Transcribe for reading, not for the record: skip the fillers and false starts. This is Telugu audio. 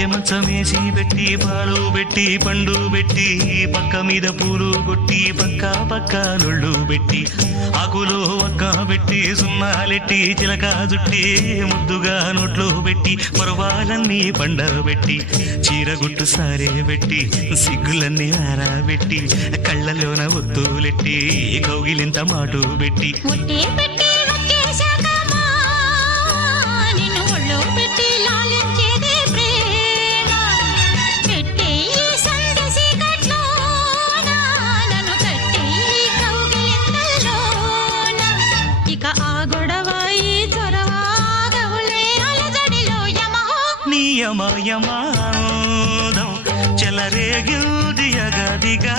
పట్టె మంచమేసి పెట్టి పాలు పెట్టి పండు పెట్టి పక్క మీద పూలు కొట్టి పక్క పక్క నొళ్ళు పెట్టి ఆకులు ఒక్క పెట్టి సున్నాలెట్టి చిలక జుట్టి ముద్దుగా నోట్లు పెట్టి పర్వాలన్నీ పండబెట్టి చీరగుట్టు సారే పెట్టి సిగ్గులన్నీ ఆరబెట్టి కళ్ళలోన ఒత్తులెట్టి కౌగిలింత మాటు పెట్టి యమాయమాదం చెలరేగిల్ది అగదిగా